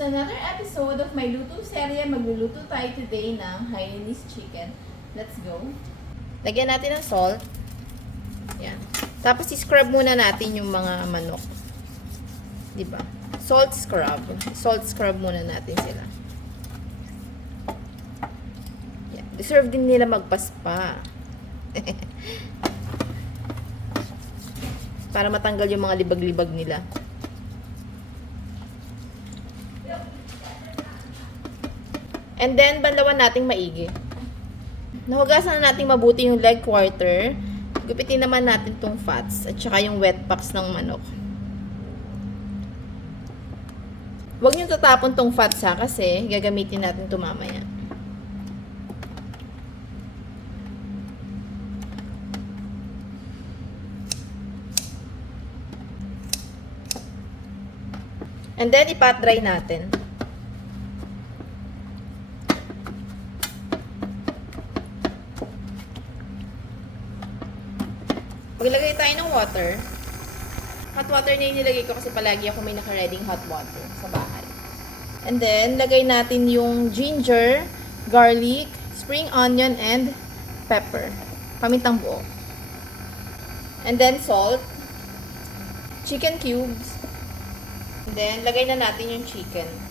It's another episode of my luto serye. Magluluto tayo today ng Hainanese chicken. Let's go. Lagyan natin ng salt. Yan. Tapos i-scrub muna natin yung mga manok. Diba? Salt scrub. Salt scrub muna natin sila. Yan. Deserve din nila magpaspa. Para matanggal yung mga libag-libag nila. And then, banlawan nating maigi. Nahugasan na nating mabuti yung leg quarter. Gupitin naman natin tong fats at saka yung wet packs ng manok. Huwag nyo tatapon tong fats ha, kasi gagamitin natin ito mamaya. And then, ipat dry natin. Maglagay tayo ng water. Hot water na yung nilagay ko kasi palagi ako may naka-reading hot water sa bahay. And then, lagay natin yung ginger, garlic, spring onion, and pepper. Pamintang buo. And then, salt, chicken cubes, and then, lagay na natin yung chicken.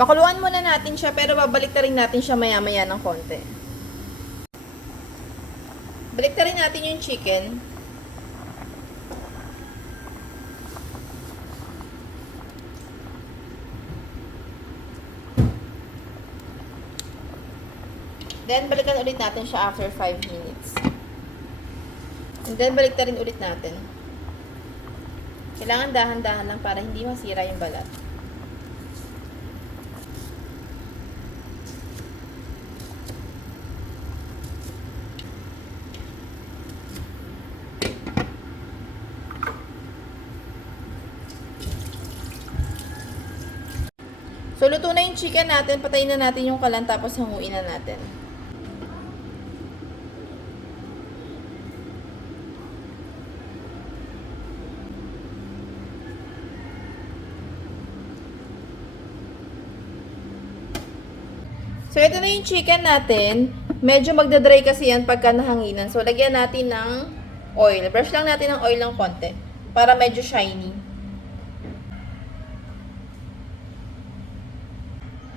Pakuluan muna natin siya, pero babalik na rin natin siya maya-maya ng konti. Balik na rin natin yung chicken. Then, balikan ulit natin siya after 5 minutes. And then, balik na rin ulit natin. Kailangan dahan-dahan lang para hindi masira yung balat. So, luto na yung chicken natin. Patayin na natin yung kalan tapos hanguin na natin. So, ito na yung chicken natin. Medyo magdadry kasi yan pagka nahanginan. So, lagyan natin ng oil. Brush lang natin ng oil ng konti para medyo shiny.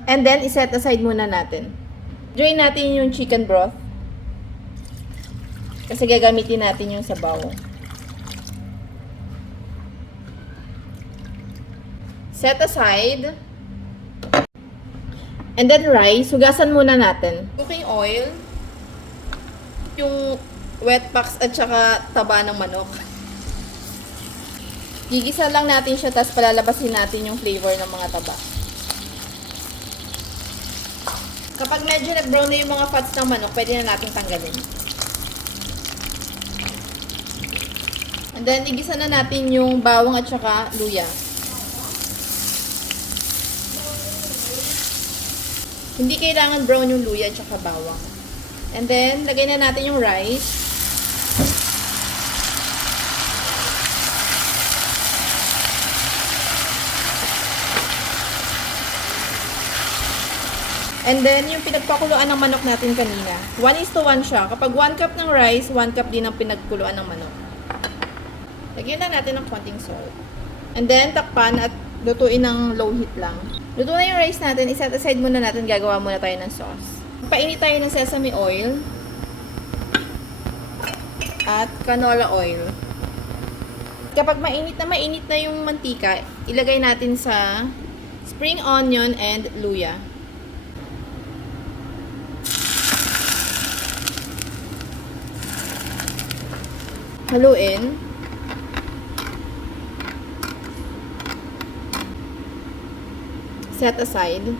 And then, iset aside muna natin. Drain natin yung chicken broth. Kasi gagamitin natin yung sabaw. Set aside. And then rice, hugasan muna natin. Cooking oil. Yung wet packs at saka taba ng manok. Gigisa lang natin siya, tapos palalabasin natin yung flavor ng mga taba. Kapag medyo nag-brown na yung mga fats ng manok, pwede na natin tanggalin. And then, igisa na natin yung bawang at saka luya. Hindi kailangan brown yung luya at saka bawang. And then, lagay na natin yung rice. And then, yung pinagpakuluan ng manok natin kanina. 1:1 siya. Kapag 1 cup ng rice, 1 cup din ang pinagkuluan ng manok. Lagyan na natin ng konting salt. And then, takpan at lutuin ng low heat lang. Luto na yung rice natin. Iset aside muna natin. Gagawa muna tayo ng sauce. Painit tayo ng sesame oil. At canola oil. Kapag mainit na yung mantika, ilagay natin sa spring onion and luya. Haluin. Set aside.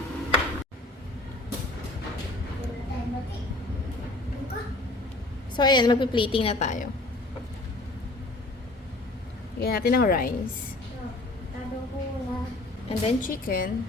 So, ayan, magpi-plating na tayo. Lagyan natin ng rice. And then chicken.